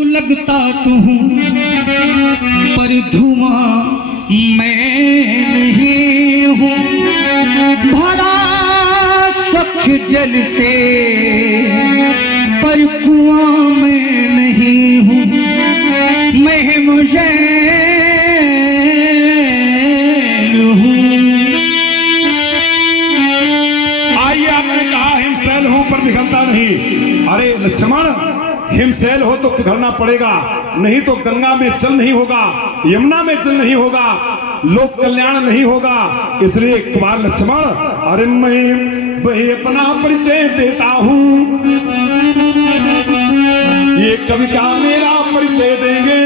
लगता तो हूँ पर धुआं मैं नहीं हूँ, भरा स्वच्छ जल से पर कुआं मैं नहीं हूँ, मैं मुझे आइए, आपने कहा हिमशैल हूं पर पिघलता नहीं। अरे लक्ष्मण, हिमशैल हो तो पिघलना पड़ेगा, नहीं तो गंगा में जल नहीं होगा, यमुना में जल नहीं होगा, लोक कल्याण नहीं होगा। इसलिए कुमार लक्ष्मण, अरे मैं वही अपना परिचय देता हूँ। ये कवि का मेरा परिचय देंगे,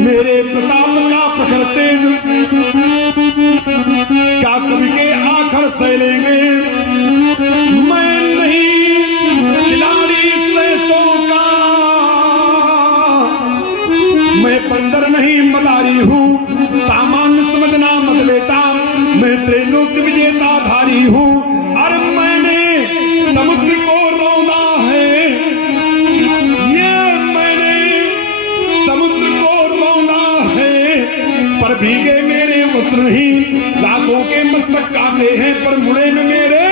मेरे प्रताप का प्रखर तेज क्या कवि के आखर सह लेंगे। मैं नहीं खिलाड़ी श्रेष्ठों का, मैं बंदर नहीं मदारी हूँ, सामान्य समझना मत लेता, मैं त्रिलोक विजेता धारी हूँ। अरे मैंने समुद्र को रौंदा है, ये मैंने समुद्र को रौंदा है, पर भीगे मेरे वस्त्र नहीं, लाखों के मस्तक काटे हैं पर मुड़े न मेरे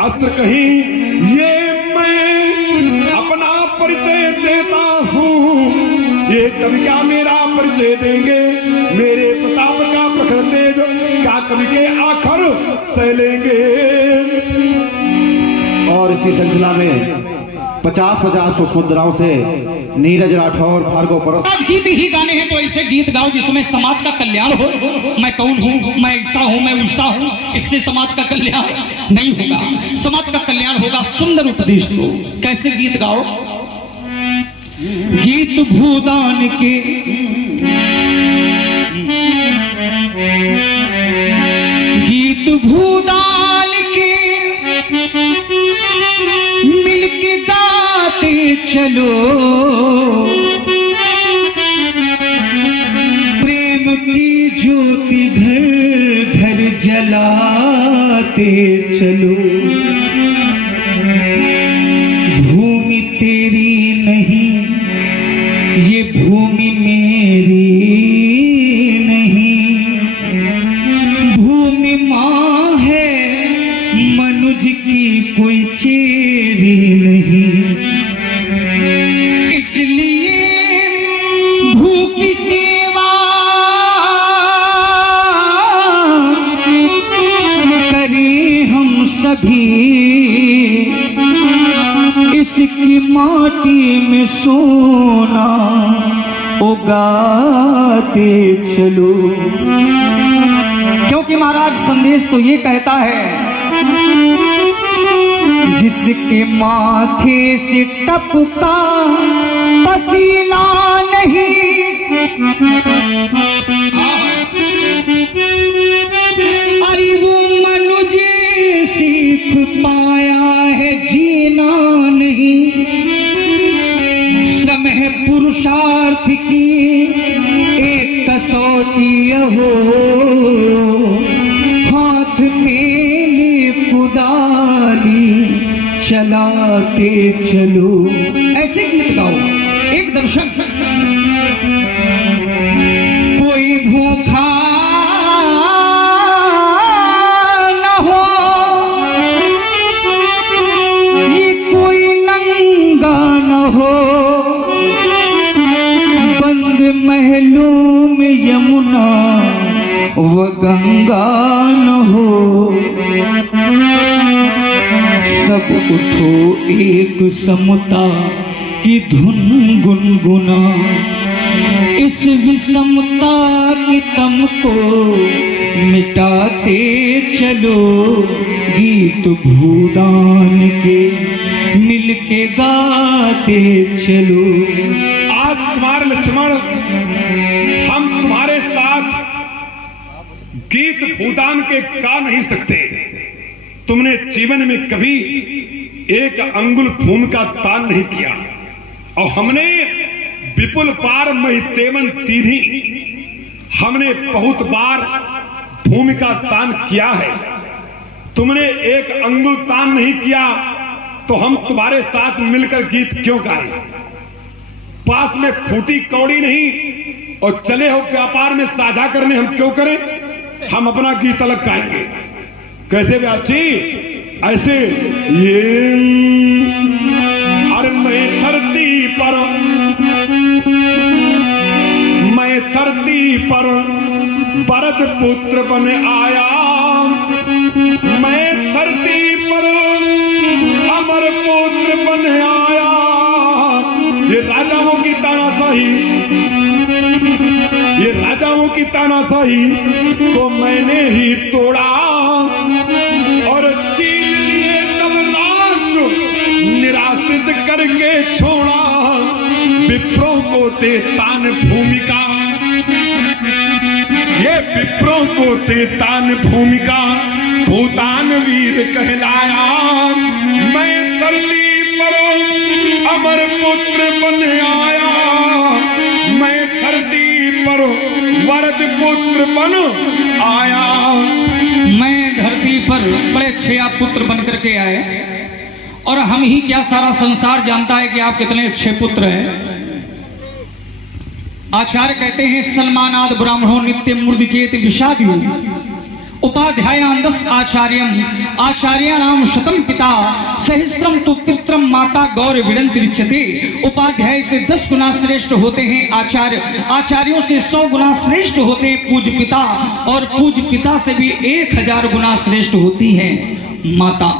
अस्त्र कहीं। ये मैं अपना परिचय देता हूँ, ये कवि का मेरा परिचय देंगे, मेरे प्रताप का प्रखर तेज क्या कवि के आखर सह लेंगे। और इसी श्रृंखला में 50-50 पुष्पमुद्राओं से नीरज राठौर, भार्गव परस। आज गीत ही गाने हैं तो ऐसे गीत गाओ जिसमें समाज का कल्याण हो। मैं कौन हूँ, मैं ऐसा हूँ, मैं वैसा हूँ, इससे समाज का कल्याण नहीं होगा। समाज का कल्याण होगा सुंदर उपदेश को। कैसे गीत गाओ? गीत भूदान के गीत भूदान के मिलके गाते चलो, प्रेम की ज्योति घर घर जलाते चलो। भूमि तेरी नहीं, ये भूमि मेरी नहीं, भूमि माँ है मनुज की कोई चेरी नहीं। इसलिए भू की सेवा करें हम सभी, इसकी माटी में सोना उगाते चलो। क्योंकि महाराज संदेश तो ये कहता है, जिसके माथे से टपका पसीना नहीं, अरे वो मनुज सीख पाया है जीना नहीं। श्रम है पुरुषार्थ की एक कसौटी हो, हाथ में ले कुदाली चलाते चलो। ऐसे गीत गाओ। एक दर्शन, कोई भूखा न हो, ये कोई नंगा न हो, बंद महलों में यमुना व गंगा न हो। सब उठो एक समता की धुन गुनगुना, इस विषमता की तम को मिटाते चलो। गीत भूदान के मिलके गाते चलो। आज कुमार लक्ष्मण, हम तुम्हारे साथ गीत भूदान के गा नहीं सकते। तुमने जीवन में कभी एक अंगुल भूमि का दान नहीं किया, और हमने विपुल पार महितेवन तीनी, हमने बहुत बार भूमि का दान किया है। तुमने एक अंगुल दान नहीं किया, तो हम तुम्हारे साथ मिलकर गीत क्यों गाएं? पास में फूटी कौड़ी नहीं और चले हो व्यापार में साझा करने हम क्यों करें? हम अपना गीत अलग गाएंगे। कैसे व्याची? ऐसे ये अरे मैं धरती पर भरत पुत्र बन आया, मैं धरती पर अमर पुत्र बन आया। ये राजाओं की तानाशाही को मैंने ही तोड़ा और छीन लिए सब राज्य निराश्रित करके छोड़ा। विप्रों को ते तान भूमिका, ये विप्रों को ते तान भूमिका भूतान वीर कहलाया। मैं धरती पर अमर पुत्र बन आया, मैं धरती पर वरद पुत्र बन आया। मैं धरती पर बड़े अच्छे आप पुत्र बन करके आए और हम ही क्या सारा संसार जानता है कि आप कितने अच्छे पुत्र हैं। आचार्य कहते हैं सन्मानाद ब्राह्मणों नित्य मूर्तिकेत विषाद्यु उपाध्यायान्दस आचार्यम आचार्याणाम शतम पिता सहस्त्रम तु पित्रम माता गौर विडंति रिच्यते। उपाध्याय से 10 गुना श्रेष्ठ होते हैं आचार्य, आचार्यों से 100 गुना श्रेष्ठ होते हैं पूज्य पिता, और पूज्य पिता से भी 1000 गुना श्रेष्ठ होती है माता।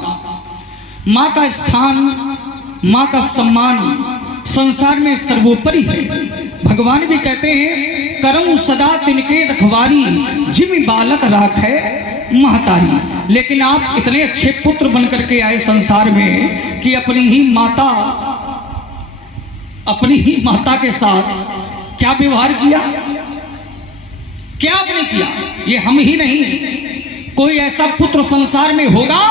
माँ का स्थान, माँ का सम्मान संसार में सर्वोपरि है। भगवान भी कहते हैं करम सदा तिनके रखवारी, जिम बालक राख है महतारी। लेकिन आप इतने अच्छे पुत्र बनकर के आए संसार में कि अपनी ही माता के साथ क्या व्यवहार किया, क्या आपने किया? ये हम ही नहीं, कोई ऐसा पुत्र संसार में होगा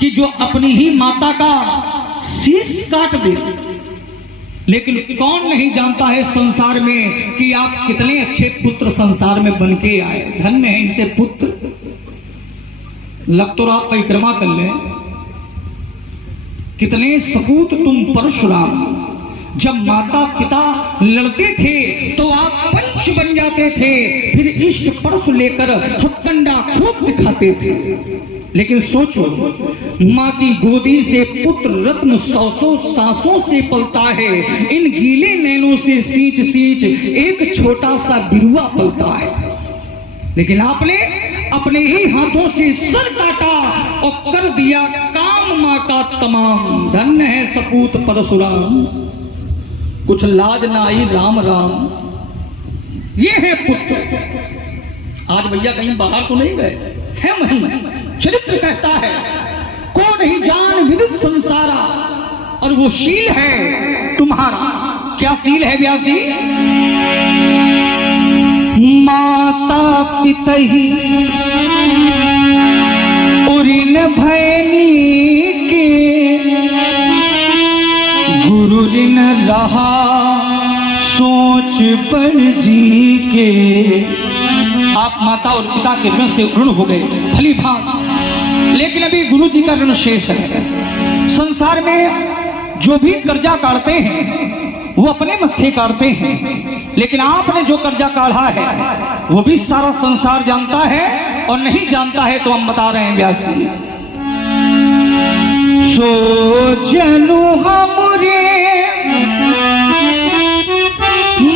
कि जो अपनी ही माता का शीश काट दे। लेकिन कौन नहीं जानता है संसार में कि आप कितने अच्छे पुत्र संसार में बन के आए। धन्य है इसे पुत्र। लग तो आप परिक्रमा कर ले, कितने सपूत तुम परशुराम। जब माता पिता लड़ते थे तो आप पंच बन जाते थे, फिर इष्ट परशु लेकर हथकंडा खूब दिखाते थे। लेकिन सोचो, माँ की गोदी से पुत्र रत्न 100 सांसों से पलता है, इन गीले नैनों से सींच सींच एक छोटा सा बिरुआ पलता है। लेकिन आपने अपने ही हाथों से सर काटा और कर दिया काम माँ का तमाम। धन्य है सपूत परशुराम, कुछ लाज ना आई राम राम। ये है पुत्र। आज भैया कहीं बाहर तो नहीं गए है? नहीं, चरित्र कहता है को नहीं जान विदित संसारा, और वो शील है तुम्हारा। क्या शील है व्यासी? माता पिता ही उरिन भैनी के, गुरु ऋण रहा सोच पर जी के। आप माता और पिता के ऋण से ऋण हो गए भली भांति, लेकिन अभी गुरु जी का ऋण शेष है। संसार में जो भी कर्जा काटते हैं वो अपने मत्थे काटते हैं, लेकिन आपने जो कर्जा काढ़ा है वो भी सारा संसार जानता है, और नहीं जानता है तो हम बता रहे हैं व्यासी। सो जनु हमरे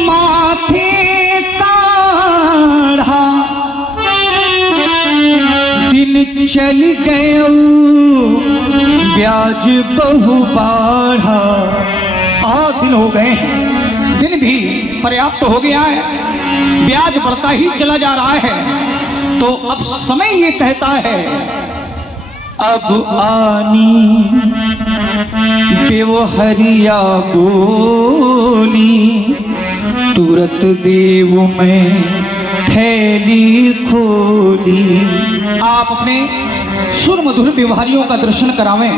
माथे काढ़ा, दिन चल गए ब्याज बहु बाढ़ा। 8 दिन हो गए हैं, दिन भी पर्याप्त हो गया है, ब्याज बढ़ता ही चला जा रहा है। तो अब समय ये कहता है अब आनी बेवहरिया बोली, तुरत देव में थैली खोली। आप अपने सुर मधुर व्यवहारियों का दर्शन करावें,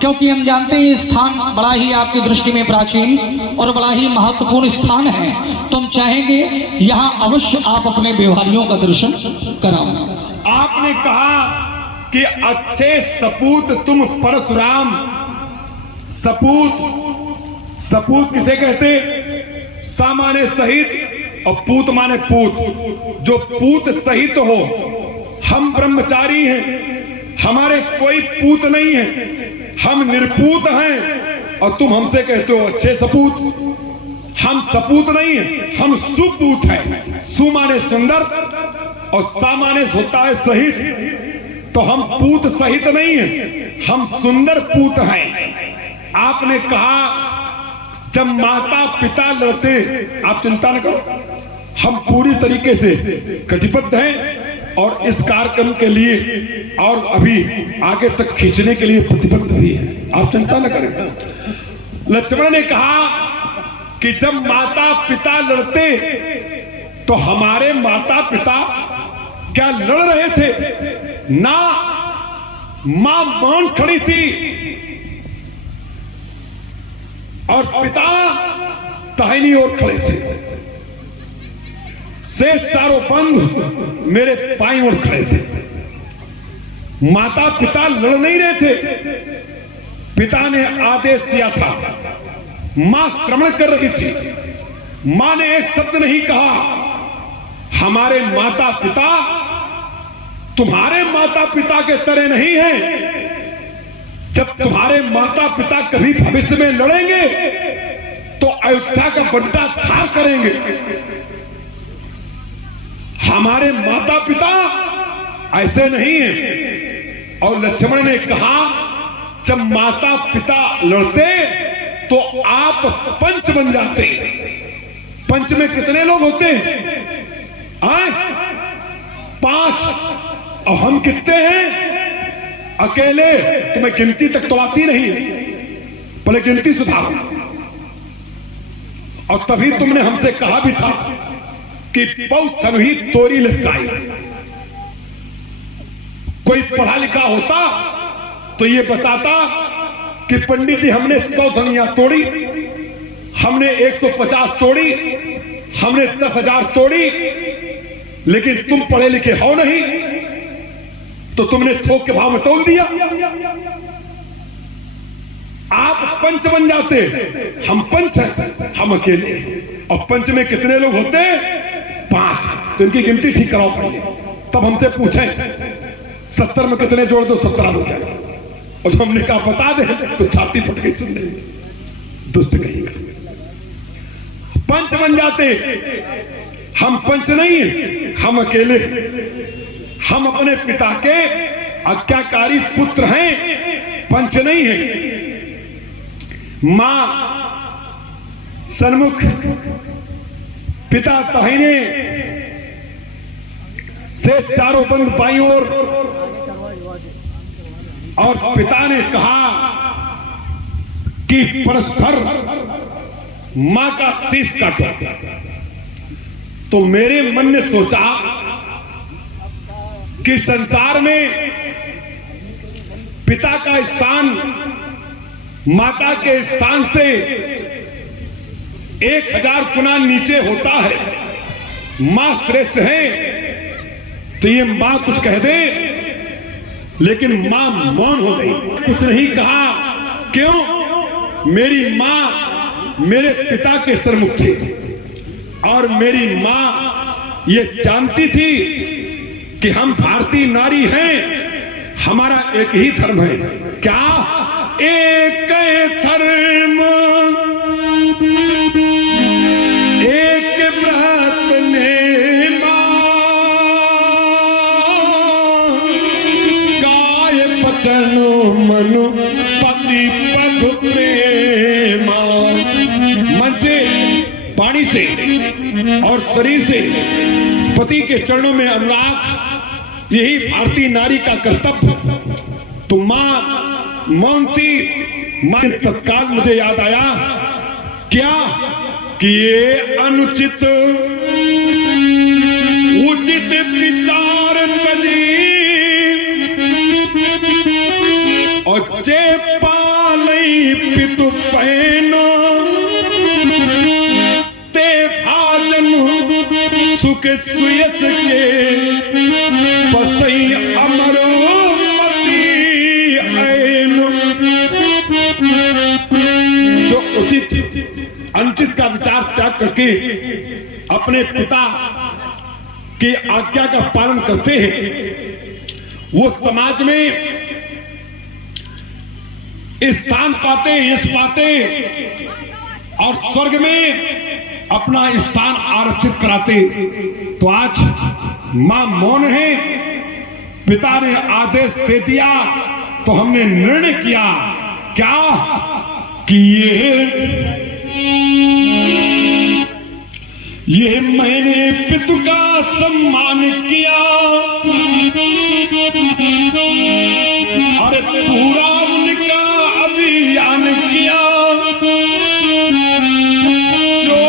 क्योंकि हम जानते हैं ये स्थान बड़ा ही आपकी दृष्टि में प्राचीन और बड़ा ही महत्वपूर्ण स्थान है। तो हम चाहेंगे यहाँ अवश्य आप अपने व्यवहारियों का दर्शन करावें। आपने कहा कि अच्छे सपूत तुम परशुराम, सपूत किसे कहते? सा माने सहित और पूत माने पूत। जो पूत सहित हो, हम ब्रह्मचारी हैं, हमारे कोई पूत नहीं है, हम निर्पूत हैं और तुम हमसे कहते हो अच्छे सपूत। हम सपूत नहीं है, हम सुपूत हैं। सु माने सुंदर और सा माने होता है सहित, तो हम पूत सहित नहीं है, हम सुंदर पूत हैं। आपने कहा जब माता पिता लड़ते, आप चिंता न करो, हम पूरी तरीके से कटिबद्ध हैं और इस कार्यक्रम के लिए और अभी आगे तक खींचने के लिए प्रतिबद्ध भी है, आप चिंता न करें। लक्ष्मण ने कहा कि जब माता पिता लड़ते तो हमारे माता पिता क्या लड़ रहे थे? ना, मां मौन खड़ी थी और पिता दाहिनी ओर खड़े थे। शेष चारों बंद मेरे बाईं ओर खड़े थे। माता पिता लड़ नहीं रहे थे, पिता ने आदेश दिया था, मां श्रवण कर रही थी, मां ने एक शब्द नहीं कहा। हमारे माता पिता तुम्हारे माता पिता के तरह नहीं हैं। जब तुम्हारे माता पिता कभी भविष्य में लड़ेंगे तो अयोध्या का बंटा था करेंगे। हमारे माता पिता ऐसे नहीं हैं। और लक्ष्मण ने कहा जब माता पिता लड़ते तो आप पंच बन जाते। पंच में कितने लोग होते हैं? 5। और हम कितने हैं? अकेले। तुम्हें गिनती तक तो आती नहीं, पहले गिनती सुधारो। और तभी तुमने हमसे कहा भी था कि पौथन ही तोरी लटकाई। कोई पढ़ा लिखा होता तो ये बताता कि पंडित जी हमने 100 धनिया तोड़ी, हमने 150 तोड़ी, हमने 10,000 तोड़ी, लेकिन तुम पढ़े लिखे हो नहीं तो तुमने थोक के भाव में तोल दिया। आप पंच बन जाते, हम पंच हैं, हम अकेले। और पंच में कितने लोग होते? 5। तो इनकी गिनती ठीक कराओ पहले, तब हमसे पूछें 70 में कितने जोड़ दो, 17 हो जाए। और हमने कहा बता दे तो छाती फट गई सुनने में, दुष्ट कहेगा। पंच बन जाते, हम पंच नहीं है, हम अकेले। हम अपने पिता के आज्ञाकारी पुत्र हैं, पंच नहीं है। मां सन्मुख, पिता दाहिने से चारों बंद बाईं ओर। और पिता ने कहा कि परस्पर मां का शीश काटो। तो मेरे मन ने सोचा कि संसार में पिता का स्थान माता के स्थान से 1000 गुना नीचे होता है। मां श्रेष्ठ है तो ये मां कुछ कह दे, लेकिन मां मौन हो गई, कुछ नहीं कहा। क्यों? मेरी मां मेरे पिता के सरमुख थी और मेरी मां ये जानती थी कि हम भारतीय नारी हैं, हमारा एक ही धर्म है। क्या? एक धर्म एक व्रत ने गाय बचन मनु पति पद प्रेमा। मन से, वाणी से और शरीर से पति के चरणों में अनुराग, यही भारतीय नारी का कर्तव्य। तो मां मौन थी। मां तत्काल मुझे याद आया क्या कि ये अनुचित उचित विचार तजी और जे पालई पितु पहनो ते भाजन सुख सुयस के पसई अमरो पति ऐन। अंकित का विचार त्याग करके अपने पिता के आज्ञा का पालन करते हैं, वो समाज में स्थान पाते, यश पाते और स्वर्ग में अपना स्थान आरक्षित कराते। तो आज मां मौन है, पिता ने आदेश दे दिया तो हमने निर्णय किया क्या कि ये मैंने पितु का सम्मान किया, अरे पूरा उनका अभियान किया। जो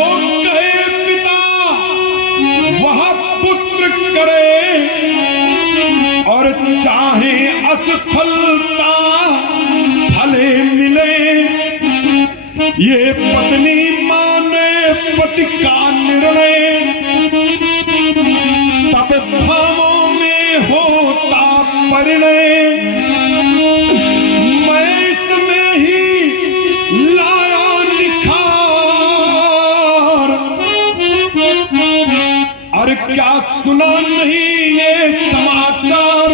कहे पिता वह पुत्र करे और चाहे असफलता भले मिले। ये पत्नी माने पति का निर्णय, तब भावों में होता परिणय। मैं इसमें ही लाया निखार, अरे क्या सुना नहीं ये समाचार।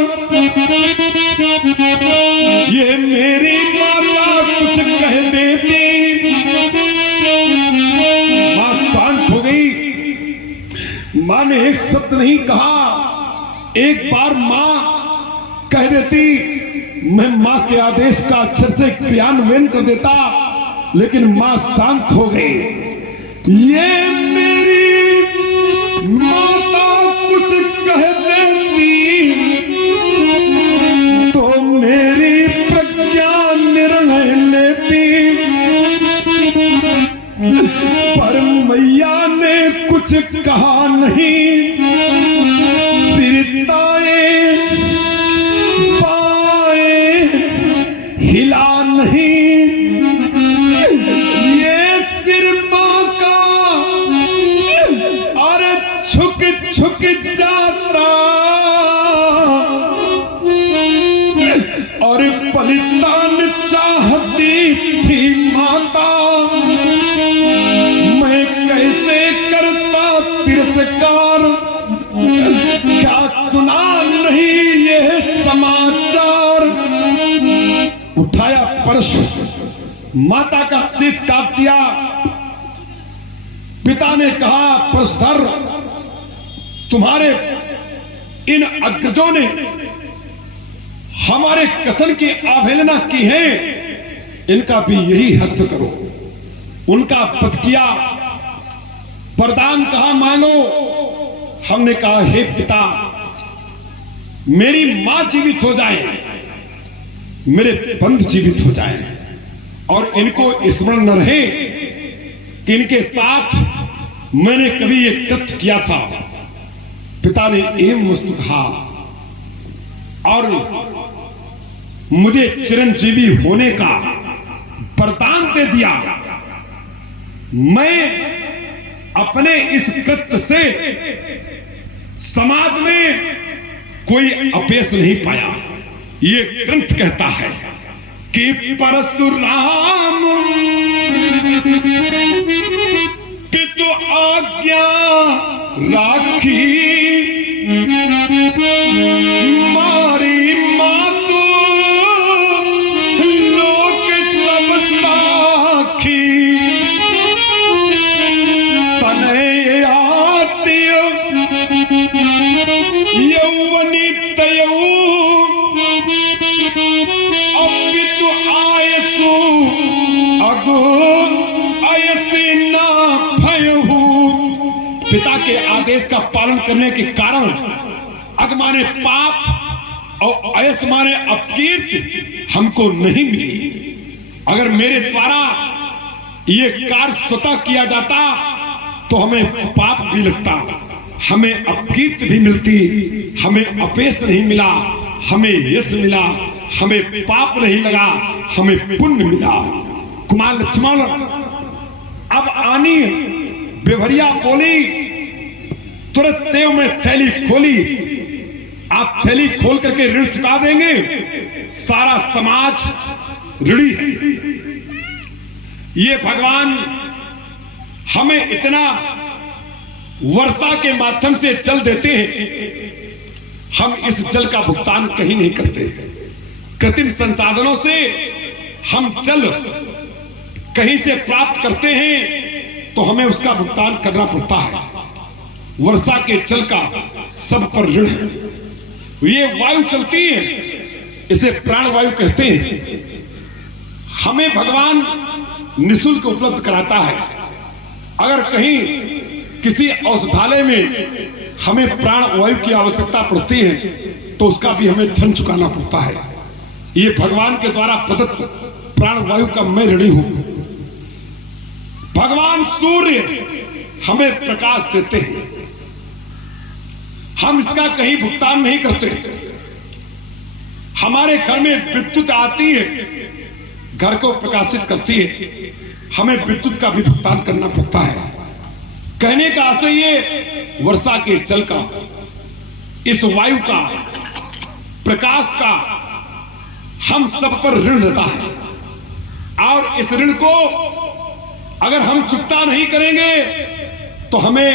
ये मेरी माता कुछ कह देती, मां शांत हो गई। मां ने एक शब्द नहीं कहा। एक बार मां कह देती, मैं मां के आदेश का अक्षर से क्रियान्वयन कर देता, लेकिन मां शांत हो गई। ये मेरी माता कुछ कह देती तो मेरी प्रज्ञा निर्णय लेती, पर मैया ने कुछ कहा नहीं। सिरताए पाए हिला नहीं, ये सिर मां का अरे झुक झुक जाता और बलिदान चाहती थी माता। मैं कैसे करता तिरस्कार, क्या सुना नहीं ये समाचार। उठाया परश, माता का शीश काट दिया। पिता ने कहा, परशुधर, तुम्हारे इन अग्रजों ने हमारे कथन की अवहेलना की है, इनका भी यही हस्त करो। उनका वध किया, वरदान कहा मांगो। हमने कहा, हे पिता, मेरी मां जीवित हो जाए, मेरे बंधु जीवित हो जाए, और इनको स्मरण न रहे कि इनके साथ मैंने कभी एक तथ्य किया था। पिता ने एवं वस्तु कहा और मुझे चिरंजीवी होने का वरदान दे दिया। मैं अपने इस कृत्य से समाज में कोई अपयश नहीं पाया। ये ग्रंथ कहता है कि परशुराम पितु आज्ञा राखी, मारी मातु लोक सब साखी। तनय आत्य यौवनी तयौ, अपितु आयसु अगु अयसी ना भयहु। पिता के आदेश का पालन करने के कारण अग माने पाप और अयस माने अपकीर्ति हमको नहीं मिली। अगर मेरे द्वारा ये कार्य स्वतः किया जाता तो हमें पाप भी लगता, हमें अपकीर्ति भी मिलती, हमें अपयश नहीं मिला, हमें यश मिला, हमें पाप नहीं लगा, हमें पुण्य मिला। कुमार लक्ष्मण अब आनी बेभरिया बोली, तुरंत देव में थैली खोली। आप थैली खोल करके ऋण चुका देंगे, सारा समाज ऋणी है। ये भगवान हमें इतना वर्षा के माध्यम से जल देते हैं, हम इस जल का भुगतान कहीं नहीं करते। कृत्रिम संसाधनों से हम जल कहीं से प्राप्त करते हैं तो हमें उसका भुगतान करना पड़ता है। वर्षा के जल का सब पर ऋण है। ये वायु चलती है, इसे प्राण वायु कहते हैं। हमें भगवान निःशुल्क उपलब्ध कराता है। अगर कहीं किसी औषधालय में हमें प्राण वायु की आवश्यकता पड़ती है तो उसका भी हमें धन चुकाना पड़ता है। ये भगवान के द्वारा प्रदत्त प्राण वायु का मैं ऋणी हूं। भगवान सूर्य हमें प्रकाश देते हैं, हम इसका कहीं भुगतान नहीं करते। हमारे घर में विद्युत आती है, घर को प्रकाशित करती है, हमें विद्युत का भी भुगतान करना पड़ता है। कहने का आशय ये वर्षा के जल का, इस वायु का, प्रकाश का हम सब पर ऋण रहता है। और इस ऋण को अगर हम चुकता नहीं करेंगे तो हमें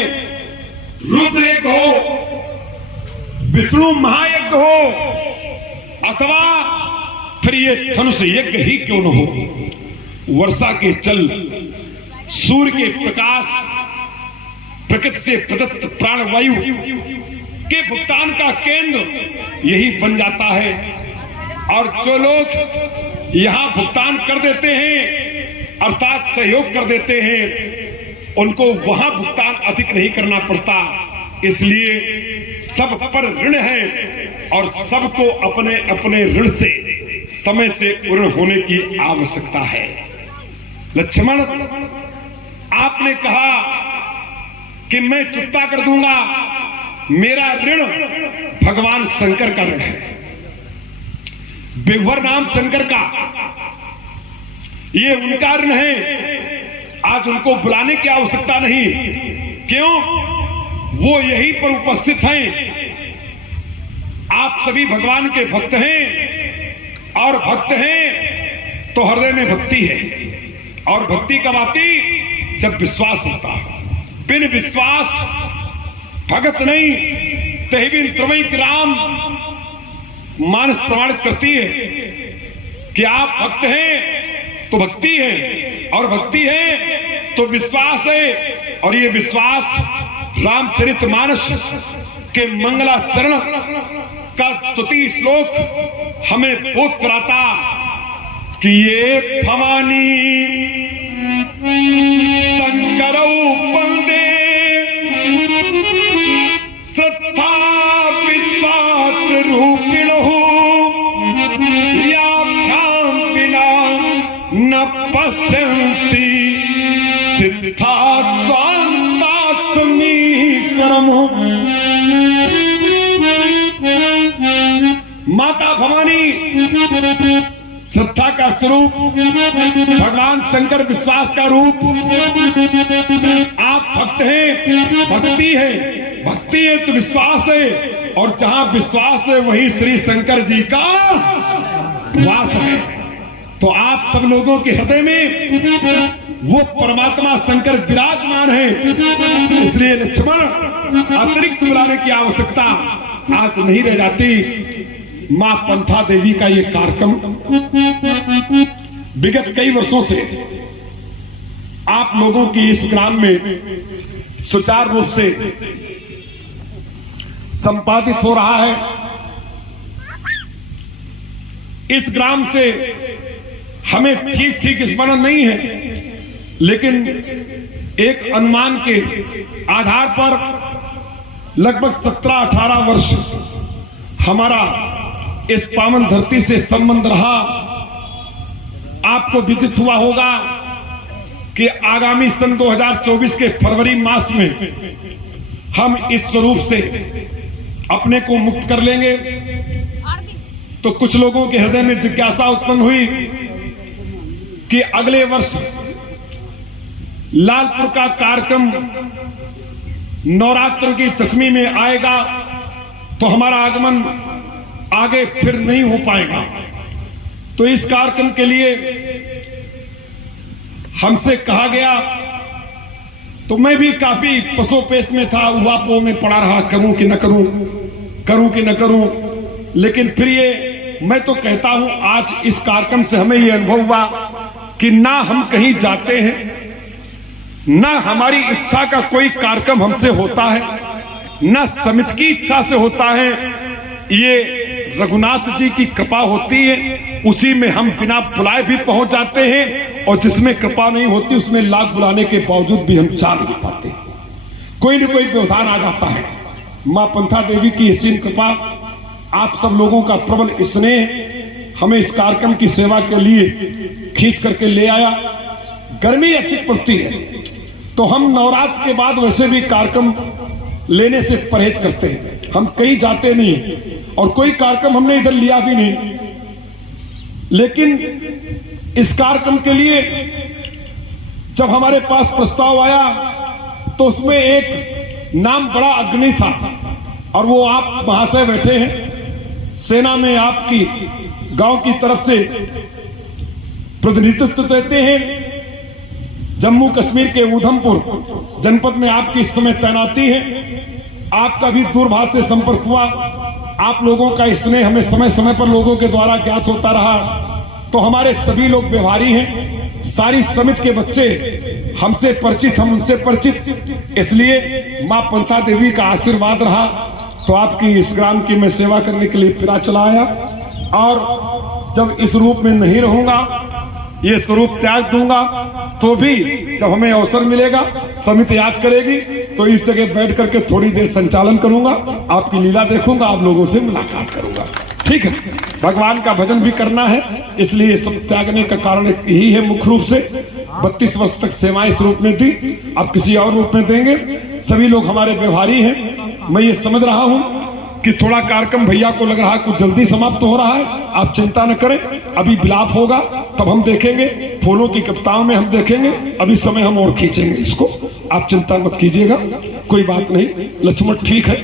रुद्रयज्ञ हो, विष्णु महायज्ञ हो, अथवा फिर ये धनुष यज्ञ ही क्यों न हो, वर्षा के जल, सूर्य के प्रकाश, प्रकृति से प्रदत्त प्राणवायु के भुगतान का केंद्र यही बन जाता है। और जो लोग यहां भुगतान कर देते हैं अर्थात सहयोग कर देते हैं, उनको वहां भुगतान अधिक नहीं करना पड़ता। इसलिए सब पर ऋण है और सबको अपने अपने ऋण से समय से ऋण होने की आवश्यकता है। लक्ष्मण, आपने कहा कि मैं चुकता कर दूंगा, मेरा ऋण भगवान शंकर का ऋण है, विभर नाम शंकर का, ये उनका ऋण है। आज उनको बुलाने की आवश्यकता नहीं। क्यों? वो यहीं पर उपस्थित हैं। आप सभी भगवान के भक्त हैं और भक्त हैं तो हृदय में भक्ति है। और भक्ति कब आती? जब विश्वास होता है। बिन विश्वास भगत नहीं। तही बिन त्रवई राम मानस प्रमाणित करती है कि आप भक्त हैं तो भक्ति है, और भक्ति है तो विश्वास है। और ये विश्वास रामचरितमानस के मंगलाचरण का स्तुति श्लोक हमें बोध कराता कि ये भवानी शंकरौ वंदे श्रद्धा विश्वास रूपिणो याभ्याम बिना न पश्यन्ति सिद्धा स्वान्तास्तमीश्वरम्। माता भवानी श्रद्धा का स्वरूप, भगवान शंकर विश्वास का रूप। आप भक्त हैं, भक्ति है, भक्ति है तो विश्वास है, और जहां विश्वास है वहीं श्री शंकर जी का वास है। तो आप सब लोगों के हृदय में वो परमात्मा शंकर विराजमान है। इसलिए लक्ष्मण, अतिरिक्त बुलाने की आवश्यकता आज नहीं रह जाती। मां पंथा देवी का ये कार्यक्रम विगत कई वर्षों से आप लोगों की इस ग्राम में सुचारू रूप से संपादित हो रहा है। इस ग्राम से हमें ठीक ठीक स्मरण नहीं है, लेकिन एक अनुमान के आधार पर लगभग 17-18 वर्ष हमारा इस पावन धरती से संबंध रहा। आपको विदित हुआ होगा कि आगामी सन 2024 के फरवरी मास में हम इस स्वरूप से अपने को मुक्त कर लेंगे। तो कुछ लोगों के हृदय में जिज्ञासा उत्पन्न हुई कि अगले वर्ष लालपुर का कार्यक्रम नवरात्र की दशमी में आएगा तो हमारा आगमन आगे फिर नहीं हो पाएगा। तो इस कार्यक्रम के लिए हमसे कहा गया तो मैं भी काफी पसोपेश में था, उवापों में पड़ा रहा, करूं कि न करूं, करूं कि न करूं। लेकिन फिर ये मैं तो कहता हूं, आज इस कार्यक्रम से हमें ये अनुभव हुआ कि ना हम कहीं जाते हैं, ना हमारी इच्छा का कोई कार्यक्रम हमसे होता है, ना समिति की इच्छा से होता है। ये रघुनाथ जी की कृपा होती है, उसी में हम बिना बुलाए भी पहुंच जाते हैं, और जिसमें कृपा नहीं होती उसमें लाख बुलाने के बावजूद भी हम जा नहीं पाते। कोई न कोई व्यवधान आ जाता है। मां पंथा देवी की असीम कृपा, आप सब लोगों का प्रबल स्नेह हमें इस कार्यक्रम की सेवा के लिए खींच करके ले आया। गर्मी अधिक पड़ती है तो हम नवरात्र के बाद वैसे भी कार्यक्रम लेने से परहेज करते हैं, हम कहीं जाते नहीं और कोई कार्यक्रम हमने इधर लिया भी नहीं। लेकिन इस कार्यक्रम के लिए जब हमारे पास प्रस्ताव आया तो उसमें एक नाम बड़ा अग्नि था, और वो आप महाशय बैठे हैं, सेना में आपकी गांव की तरफ से प्रतिनिधित्व देते हैं। जम्मू कश्मीर के उधमपुर जनपद में आपकी इस समय तैनाती है। आपका भी दूरभाष से संपर्क हुआ, आप लोगों का स्नेह हमें समय समय पर लोगों के द्वारा ज्ञात होता रहा। तो हमारे सभी लोग व्यवहारी हैं, सारी समिति के बच्चे हमसे परिचित, हम उनसे परिचित, इसलिए मां पंथा देवी का आशीर्वाद रहा तो आपकी इस ग्राम की मैं सेवा करने के लिए फिरा चला आया। और जब इस रूप में नहीं रहूंगा, ये स्वरूप त्याग दूंगा, तो भी जब हमें अवसर मिलेगा, समिति याद करेगी तो इस जगह बैठ करके थोड़ी देर संचालन करूंगा, आपकी लीला देखूंगा, आप लोगों से मुलाकात करूंगा। ठीक है, भगवान का भजन भी करना है, इसलिए सब त्यागने का कारण यही है मुख्य रूप से। 32 वर्ष तक सेवाएं इस रूप में दी, अब किसी और रूप में देंगे। सभी लोग हमारे व्यवहारी हैं। मैं ये समझ रहा हूं कि थोड़ा कार्यक्रम भैया को लग रहा है कुछ जल्दी समाप्त हो रहा है, आप चिंता न करें, अभी विलाप होगा तब हम देखेंगे, फूलों की कविताओं में हम देखेंगे, अभी समय हम और खींचेंगे इसको, आप चिंता मत कीजिएगा, कोई बात नहीं। लक्ष्मण ठीक है,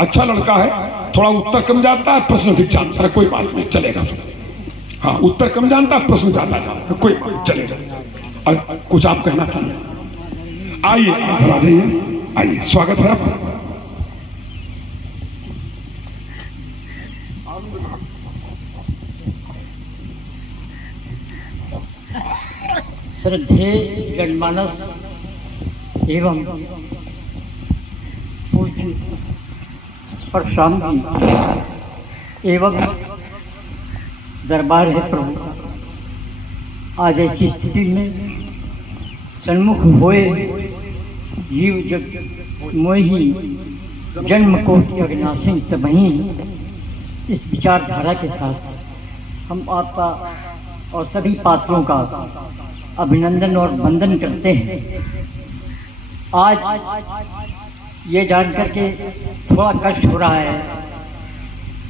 अच्छा लड़का है, थोड़ा उत्तर कम जानता है, प्रश्न अधिक जानता है, कोई बात नहीं, चलेगा। हाँ, उत्तर कम जानता है, प्रश्न ज्यादा जानता है, कोई बात नहीं, चलेगा। कुछ आप कहना चाहिए? आइए, आप आ जाइए, आइए, स्वागत है आपका। श्रद्धेय जनमानस एवं पूज्य परशुराम जी एवं दरबार है प्रभु, आज ऐसी स्थिति में सन्मुख हुए जीव जग मोही जन्म कोटि अविनाशी तबहीं, इस विचारधारा के साथ हम आपका और सभी पात्रों का अभिनंदन और वंदन करते हैं। आज ये जानकर के थोड़ा कष्ट हो रहा है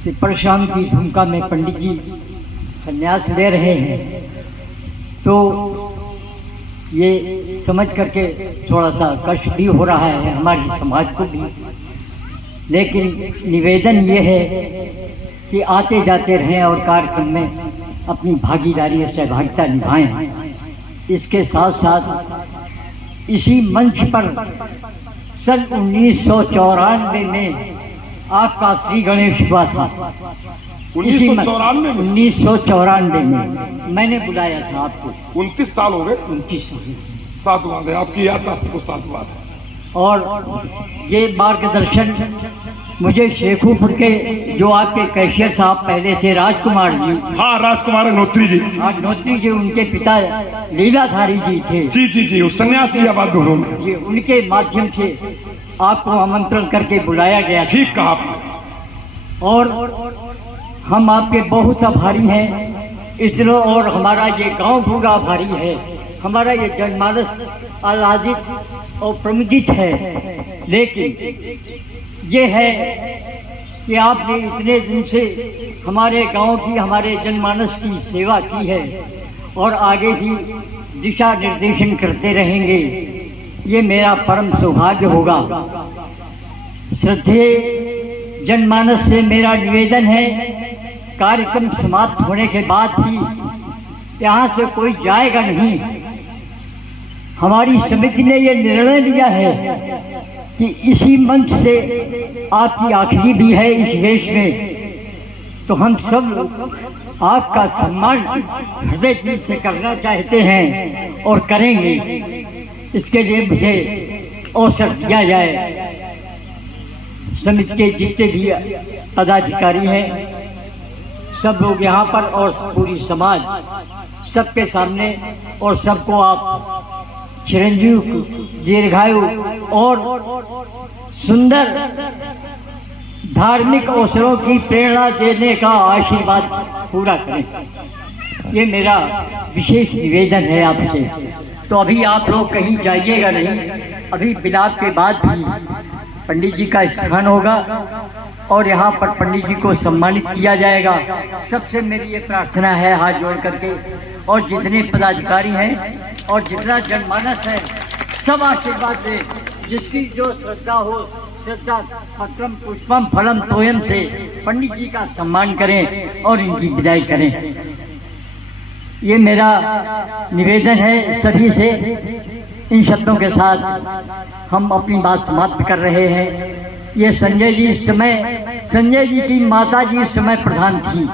कि परशुराम की भूमिका में पंडित जी संन्यास ले रहे हैं, तो ये समझ करके थोड़ा सा कष्ट भी हो रहा है हमारे समाज को भी। लेकिन निवेदन ये है कि आते जाते रहें और कार्यक्रम में अपनी भागीदारी और सहभागिता निभाएं। इसके साथ साथ इसी मंच पर सन 1994 में आपका श्री गणेश हुआ था। 1994 में मैंने बुलाया था आपको। 29 साल हो गए। 29 साल साधुवाद है, आपकी याददाश्त को साधुवाद है। और ये मार्गदर्शन मुझे शेखुपुर के जो आपके कैशियर साहब पहले थे, राजकुमार जी। हाँ, राजकुमार अग्नोत्री जी। अग्नोत्री जी, उनके पिता लीलाधारी जी थे। जी जी जी, सन्यास लिया बाद में जी, उनके माध्यम से आपको आमंत्रण करके बुलाया गया। ठीक कहा आपने। और हम आपके बहुत आभारी हैं इतनो, और हमारा ये गांव पूरा आभारी है, हमारा ये जनमानस आह्लादित और प्रमुदित है। लेकिन ये है कि आपने इतने दिन से हमारे गांव की, हमारे जनमानस की सेवा की है और आगे भी दिशा निर्देशन करते रहेंगे, ये मेरा परम सौभाग्य होगा। श्रद्धेय जनमानस से मेरा निवेदन है, कार्यक्रम समाप्त होने के बाद भी यहाँ से कोई जाएगा नहीं, हमारी समिति ने ये निर्णय लिया है कि इसी मंच से आपकी आखिरी भी है इस वेश में, तो हम सब आपका सम्मान हृदय दिल से करना चाहते हैं और करेंगे। इसके लिए मुझे अवसर दिया जाए। समिति के जितने भी पदाधिकारी हैं, सब लोग यहाँ पर और पूरी समाज सबके सामने, और सबको आप चिरंजीव दीर्घायु और सुंदर धार्मिक अवसरों की प्रेरणा देने का आशीर्वाद पूरा करें। ये मेरा विशेष निवेदन है आपसे। तो अभी आप लोग कहीं जाइएगा नहीं, अभी विलाप के बाद भी पंडित जी का स्थान होगा और यहाँ पर पंडित जी को सम्मानित किया जाएगा। सबसे मेरी ये प्रार्थना है हाथ जोड़ करके, और जितने पदाधिकारी हैं और जितना जनमानस है सब आशीर्वाद दें। जिसकी जो श्रद्धा हो, श्रद्धा पत्रम पुष्पम फलम तोयम से पंडित जी का सम्मान करें और इनकी विदाई करें। ये मेरा निवेदन है सभी से। इन शब्दों के साथ हम अपनी बात समाप्त कर रहे हैं। ये संजय जी इस समय, संजय जी की माता जी इस समय प्रधान थी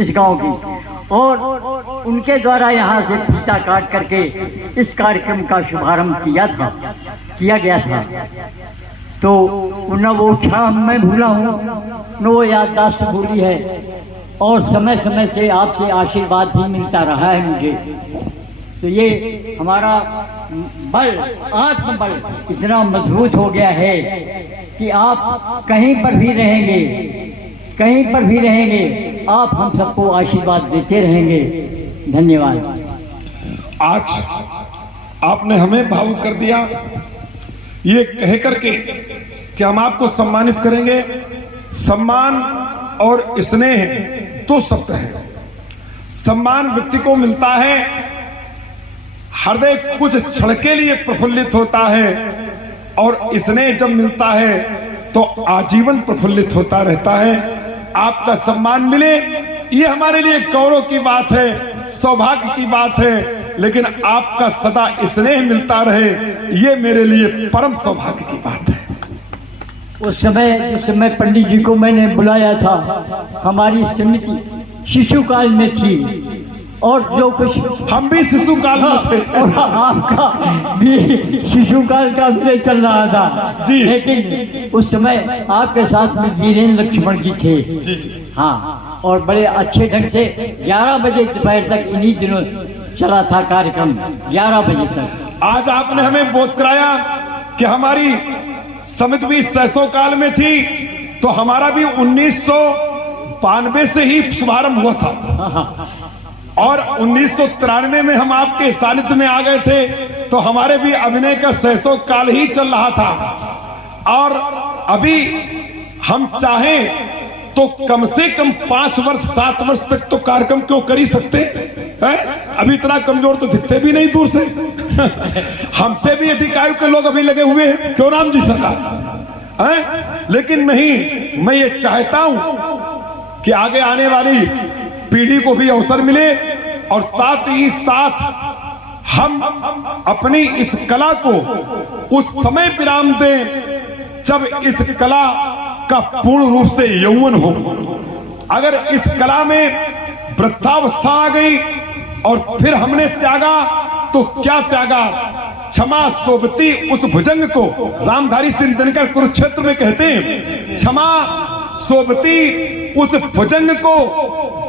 इस गांव की, और उनके द्वारा यहाँ से फीता काट करके इस कार्यक्रम का शुभारंभ किया गया था। तो न वो क्षण मैं भूला हूँ, न वो याददाश्त भूली है, और समय समय से आपसे आशीर्वाद भी मिलता रहा है मुझे। तो ये हमारा बल, आत्मबल इतना मजबूत हो गया है कि आप कहीं पर भी रहेंगे, कहीं पर भी रहेंगे, आप हम सबको आशीर्वाद देते रहेंगे। धन्यवाद। आज आपने हमें भावुक कर दिया ये कह करके कि हम आपको सम्मानित करेंगे। सम्मान और स्नेह दो शब्द है। सम्मान व्यक्ति को मिलता है, हृदय कुछ क्षण के लिए प्रफुल्लित होता है, और स्नेह जब मिलता है तो आजीवन प्रफुल्लित होता रहता है। आपका सम्मान मिले ये हमारे लिए गौरव की बात है, सौभाग्य की बात है, लेकिन आपका सदा स्नेह मिलता रहे ये मेरे लिए परम सौभाग्य की बात है। उस समय जिस समय पंडित जी को मैंने बुलाया था, हमारी समिति शिशु काल में थी, और जो कुछ हम भी शिशु काल में थे, और आपका भी शिशु काल का विषय चल रहा था जी। लेकिन उस समय आपके साथ में वीरेंद्र लक्ष्मण जी थे जी। हाँ, और बड़े अच्छे ढंग से 11 बजे दोपहर तक इन्हीं दिनों चला था कार्यक्रम, 11 बजे तक। आज आपने हमें बोध कराया कि हमारी समिति भी 600 काल में थी, तो हमारा भी 1992 से ही शुभारंभ हुआ था, और 1993 में हम आपके सानिध्य में आ गए थे, तो हमारे भी अभिनय का 600 काल ही चल रहा था। और अभी हम चाहें तो कम से कम 5 वर्ष 7 वर्ष तक तो कार्यक्रम क्यों कर ही सकते हैं। अभी इतना कमजोर तो दिखते भी नहीं दूर से। हमसे भी अधिक आयु के लोग अभी लगे हुए हैं, क्यों राम जी सरकार। लेकिन नहीं, मैं ये चाहता हूं कि आगे आने वाली पीढ़ी को भी अवसर मिले, और साथ ही साथ हम अपनी इस कला को उस समय विराम दें जब इस कला का पूर्ण रूप से यौवन हो। अगर इस कला में वृद्धावस्था आ गई और फिर हमने त्यागा तो क्या त्यागा। क्षमा सोबती उस भुजंग को रामधारी सिंह दिनकर कुरुक्षेत्र में कहते हैं, क्षमा सोबती उस भुजंग को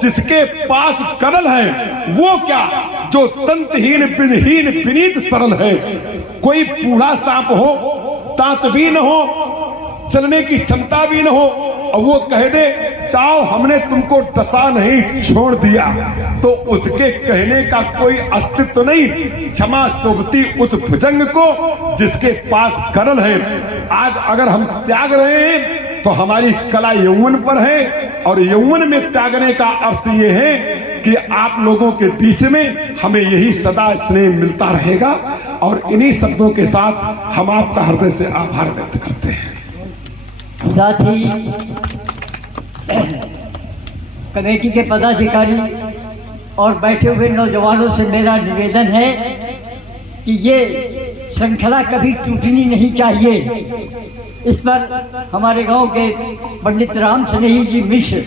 जिसके पास करल है, वो क्या जो तंतहीन विनहीन विनीत सरल है। कोई बूढ़ा सांप हो, दांत भी न हो, चलने की क्षमता भी न हो, और वो कह दे चाओ हमने तुमको डसा नहीं छोड़ दिया, तो उसके कहने का कोई अस्तित्व नहीं। क्षमा सोबती उस भुजंग को जिसके पास करल है। आज अगर हम त्याग रहे हैं तो हमारी कला यौवन पर है, और यौवन में त्यागने का अर्थ ये है कि आप लोगों के बीच में हमें यही सदा स्नेह मिलता रहेगा। और इन्हीं शब्दों के साथ हम आपका हृदय से आभार व्यक्त करते हैं। साथ ही कमेटी के पदाधिकारी और बैठे हुए नौजवानों से मेरा निवेदन है कि ये श्रृंखला कभी टूटनी नहीं चाहिए। इस पर हमारे गांव के पंडित राम स्नेही जी मिश्र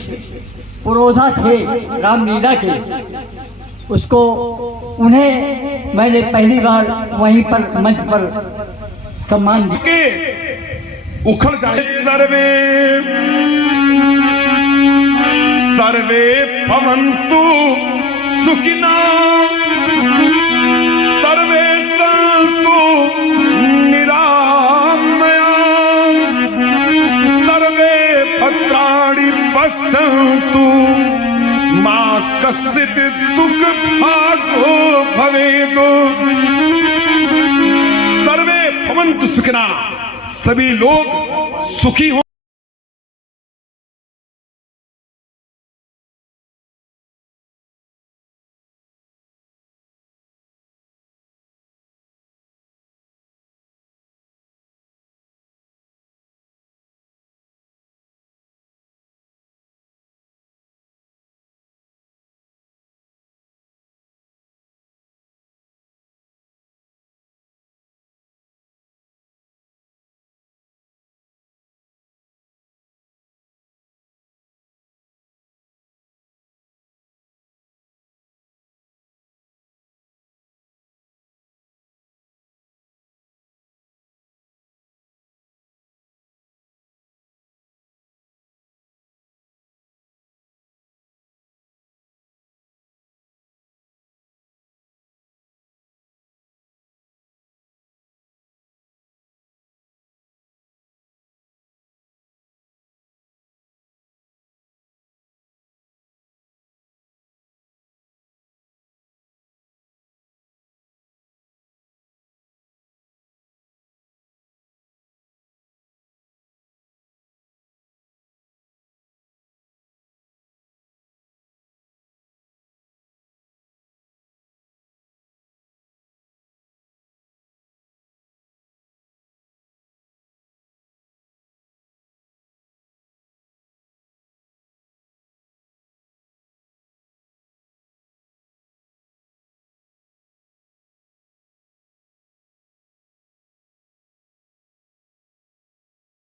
पुरोधा थे रामलीला के, उसको उन्हें मैंने पहली बार वहीं पर मंच पर सम्मान दिया। उखड़ जाए सर्वे भवन्तु सुखिना सर्वे सन्तु निरामया सर्वे भद्राणि पश्यन्तु मा कश्चित् दुःख भागो भवेदो। सर्वे भवन्तु सुखिना, सभी लोग सुखी हो।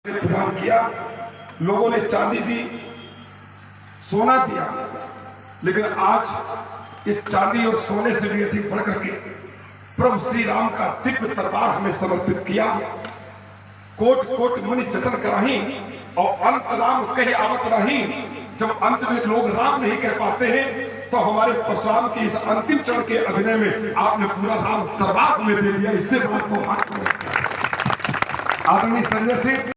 इस्तेमाल किया, लोगों ने चांदी दी, सोना दिया, लेकिन आज इस चांदी और सोने से भी अधिक बढ़ करके प्रभु श्री राम का दिव्य दरबार हमें समर्पित किया। कोट कोट मणि जतन कराही और अंत राम कही आवत रही। जब अंत में लोग राम नहीं कह पाते हैं तो हमारे परशुराम की इस अंतिम चरण के अभिनय में आपने पूरा राम दरबार हमें दे दिया। इससे बहुत सौभाग्य। आदरणीय संजय सिंह।